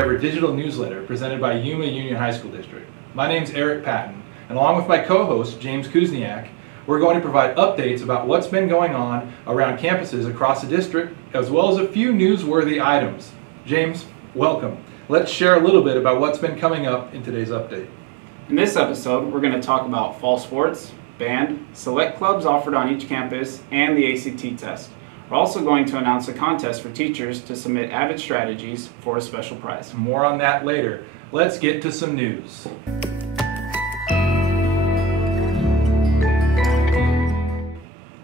ever digital newsletter presented by Yuma Union High School District. My name's Eric Patton, and along with my co-host James Kuzniak, we're going to provide updates about what's been going on around campuses across the district, as well as a few newsworthy items. James, welcome. Let's share a little bit about what's been coming up in today's update. In this episode, we're going to talk about fall sports, band, select clubs offered on each campus, and the ACT test. We're also going to announce a contest for teachers to submit avid strategies for a special prize. More on that later. Let's get to some news.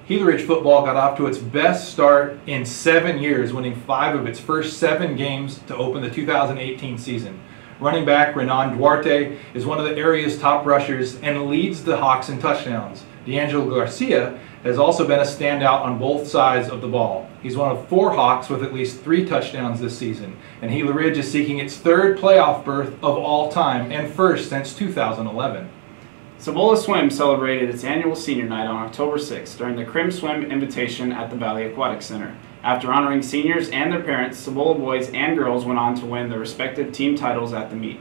Gila Ridge football got off to its best start in 7 years, winning 5 of its first 7 games to open the 2018 season. Running back Renan Duarte is one of the area's top rushers and leads the Hawks in touchdowns. D'Angelo Garcia has also been a standout on both sides of the ball. He's one of 4 Hawks with at least 3 touchdowns this season, and Gila Ridge is seeking its 3rd playoff berth of all time and first since 2011. Cibola Swim celebrated its annual senior night on October 6th during the Crim Swim Invitation at the Valley Aquatic Center. After honoring seniors and their parents, Cibola boys and girls went on to win their respective team titles at the meet.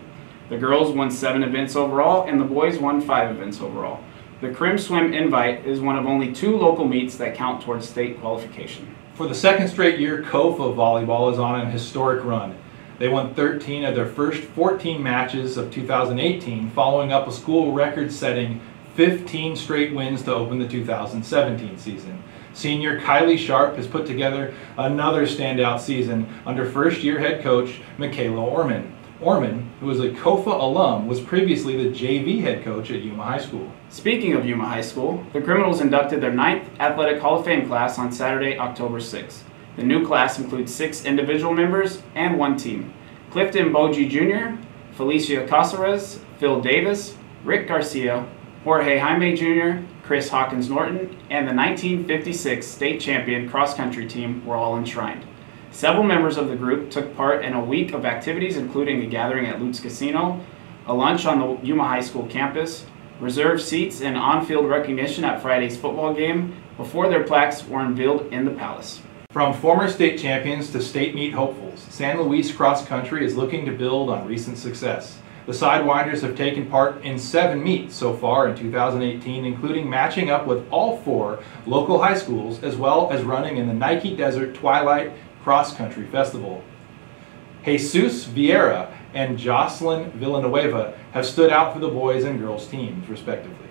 The girls won 7 events overall, and the boys won 5 events overall. The Crim Swim Invite is one of only 2 local meets that count towards state qualification. For the 2nd straight year, Kofa volleyball is on an historic run. They won 13 of their first 14 matches of 2018, following up a school record-setting 15 straight wins to open the 2017 season. Senior Kylie Sharp has put together another standout season under first-year head coach Michaela Orman. Orman, who is a Kofa alum, was previously the JV head coach at Yuma High School. Speaking of Yuma High School, the Criminals inducted their 9th Athletic Hall of Fame class on Saturday, October 6th. The new class includes 6 individual members and 1 team. Clifton Boji Jr., Felicia Casares, Phil Davis, Rick Garcia, Jorge Jaime Jr., Chris Hawkins Norton, and the 1956 state champion cross-country team were all enshrined. Several members of the group took part in a week of activities, including a gathering at Lutz Casino, a lunch on the Yuma High School campus, reserved seats and on-field recognition at Friday's football game before their plaques were unveiled in the Palace. From former state champions to state meet hopefuls, San Luis Cross Country is looking to build on recent success. The Sidewinders have taken part in 7 meets so far in 2018, including matching up with all 4 local high schools, as well as running in the Nike Desert Twilight Cross Country Festival. Jesus Vieira and Jocelyn Villanueva have stood out for the boys and girls teams, respectively.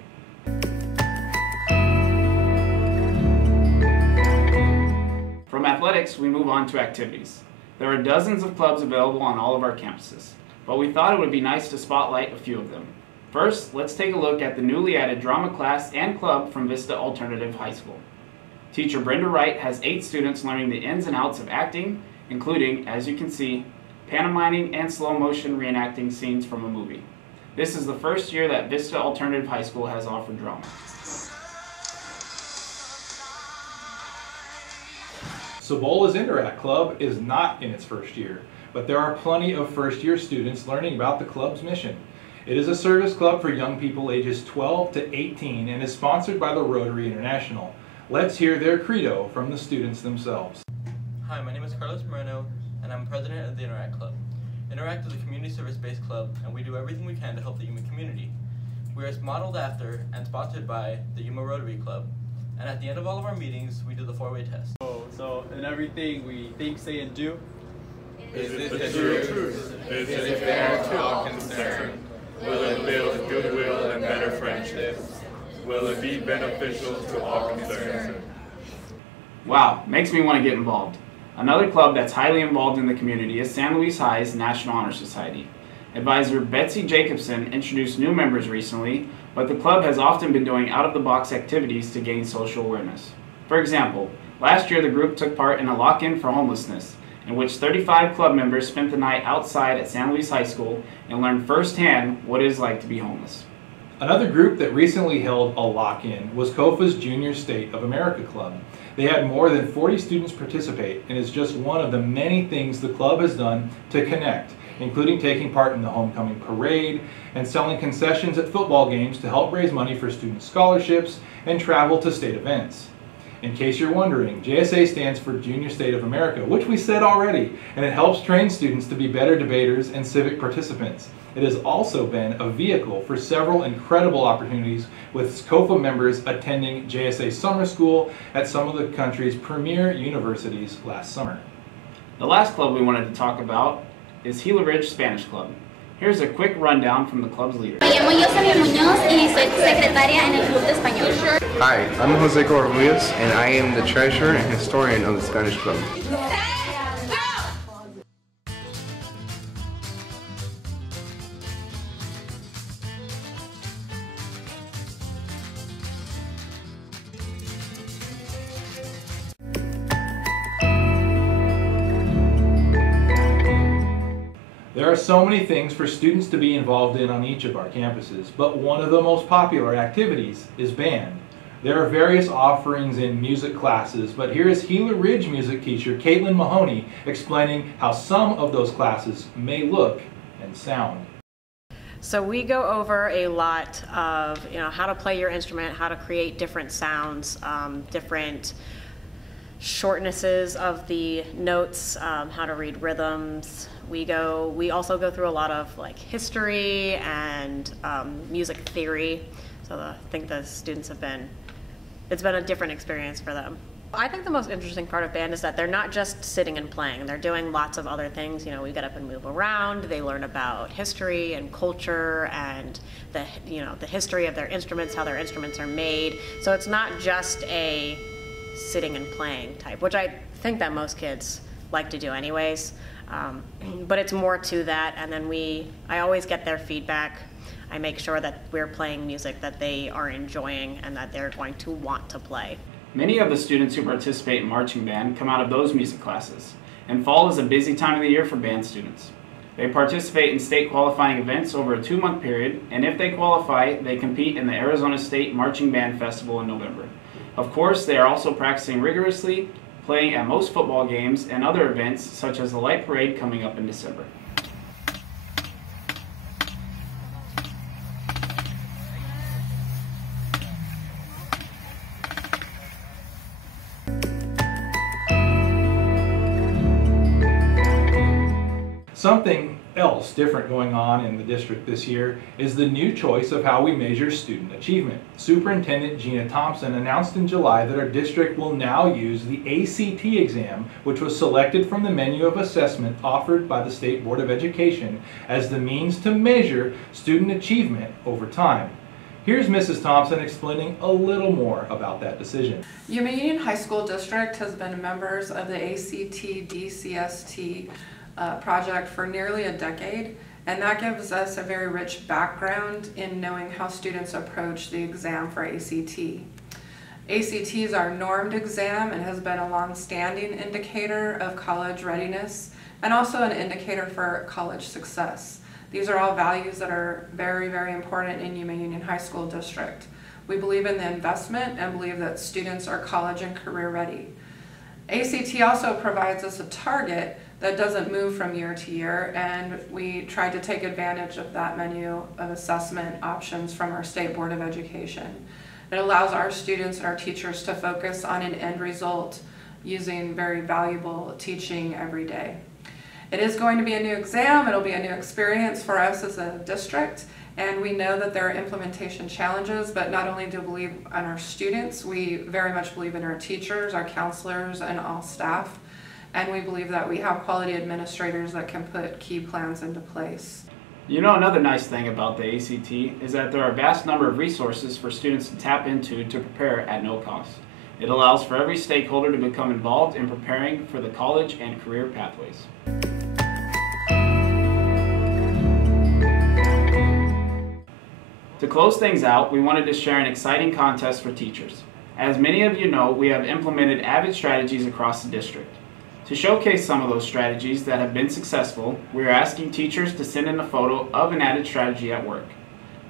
From athletics, we move on to activities. There are dozens of clubs available on all of our campuses, but we thought it would be nice to spotlight a few of them. First, let's take a look at the newly added drama class and club from Vista Alternative High School. Teacher Brenda Wright has 8 students learning the ins and outs of acting, including, as you can see, pantomiming and slow motion reenacting scenes from a movie. This is the first year that Vista Alternative High School has offered drama. Cibola's Interact Club is not in its first year, but there are plenty of first-year students learning about the club's mission. It is a service club for young people ages 12 to 18 and is sponsored by the Rotary International. Let's hear their credo from the students themselves. Hi, my name is Carlos Moreno, and I'm president of the Interact Club. Interact is a community service-based club, and we do everything we can to help the Yuma community. We are modeled after and sponsored by the Yuma Rotary Club, and at the end of all of our meetings, we do the 4-way test. So in everything we think, say, and do, is it the truth? Is it fair to all concerned? Will it build goodwill and better friendships? Will it be beneficial to all concerned? Wow, makes me want to get involved. Another club that's highly involved in the community is San Luis High's National Honor Society. Advisor Betsy Jacobson introduced new members recently, but the club has often been doing out-of-the-box activities to gain social awareness. For example, last year the group took part in a lock-in for homelessness, in which 35 club members spent the night outside at San Luis High School and learned firsthand what it is like to be homeless. Another group that recently held a lock-in was Kofa's Junior State of America Club. They had more than 40 students participate, and is just one of the many things the club has done to connect, including taking part in the homecoming parade and selling concessions at football games to help raise money for student scholarships and travel to state events. In case you're wondering, JSA stands for Junior State of America, which we said already, and it helps train students to be better debaters and civic participants. It has also been a vehicle for several incredible opportunities, with SCOFA members attending JSA summer school at some of the country's premier universities last summer. The last club we wanted to talk about is Gila Ridge Spanish Club. Here's a quick rundown from the club's leader. Me llamo YUHSD y soy secretaria en el Club de Español. Hi, I'm Jose Corralias, and I am the treasurer and historian of the Spanish Club. There are so many things for students to be involved in on each of our campuses, but one of the most popular activities is band. There are various offerings in music classes, but here is Gila Ridge music teacher Caitlin Mahoney explaining how some of those classes may look and sound. So we go over a lot of how to play your instrument, how to create different sounds, different shortnesses of the notes, how to read rhythms. We also go through a lot of history and music theory. So I think the students it's been a different experience for them. I think the most interesting part of band is that they're not just sitting and playing. They're doing lots of other things. We get up and move around. They learn about history and culture and the history of their instruments, how their instruments are made. So it's not just a sitting and playing type, which I think that most kids like to do anyways. But it's more to that, and then I always get their feedback. I make sure that we're playing music that they are enjoying and that they're going to want to play. Many of the students who participate in marching band come out of those music classes, and fall is a busy time of the year for band students. They participate in state qualifying events over a 2-month period, and if they qualify, they compete in the Arizona State Marching Band Festival in November. Of course, they are also practicing rigorously, playing at most football games and other events such as the Light Parade coming up in December. Something else different going on in the district this year is the new choice of how we measure student achievement. Superintendent Gina Thompson announced in July that our district will now use the ACT exam, which was selected from the menu of assessment offered by the State Board of Education, as the means to measure student achievement over time. Here's Mrs. Thompson explaining a little more about that decision. Yuma Union High School District has been members of the ACT DCST project for nearly a decade, and that gives us a very rich background in knowing how students approach the exam for ACT. ACT is our normed exam and has been a long-standing indicator of college readiness and also an indicator for college success. These are all values that are very, very important in Yuma Union High School District. We believe in the investment and believe that students are college and career ready. ACT also provides us a target that doesn't move from year to year, and we try to take advantage of that menu of assessment options from our State Board of Education. It allows our students and our teachers to focus on an end result using very valuable teaching every day. It is going to be a new exam, it'll be a new experience for us as a district, and we know that there are implementation challenges, but not only do we believe in our students, we very much believe in our teachers, our counselors, and all staff. And we believe that we have quality administrators that can put key plans into place. Another nice thing about the ACT is that there are a vast number of resources for students to tap into to prepare at no cost. It allows for every stakeholder to become involved in preparing for the college and career pathways. To close things out, we wanted to share an exciting contest for teachers. As many of you know, we have implemented AVID strategies across the district. To showcase some of those strategies that have been successful, we are asking teachers to send in a photo of an AVID strategy at work.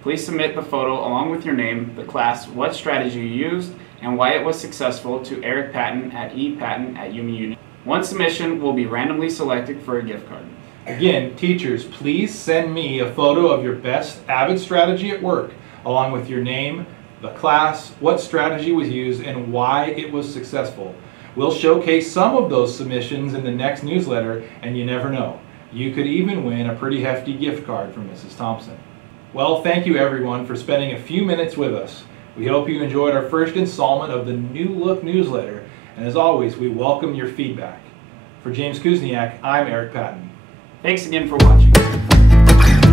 Please submit the photo along with your name, the class, what strategy you used, and why it was successful to Eric Patton at epatton@Yuma Union. One submission will be randomly selected for a gift card. Again, teachers, please send me a photo of your best AVID strategy at work, along with your name, the class, what strategy was used, and why it was successful. We'll showcase some of those submissions in the next newsletter, and you never know. You could even win a pretty hefty gift card from Mrs. Thompson. Well, thank you everyone for spending a few minutes with us. We hope you enjoyed our first installment of the New Look newsletter, and as always, we welcome your feedback. For James Kuzniak, I'm Eric Patton. Thanks again for watching.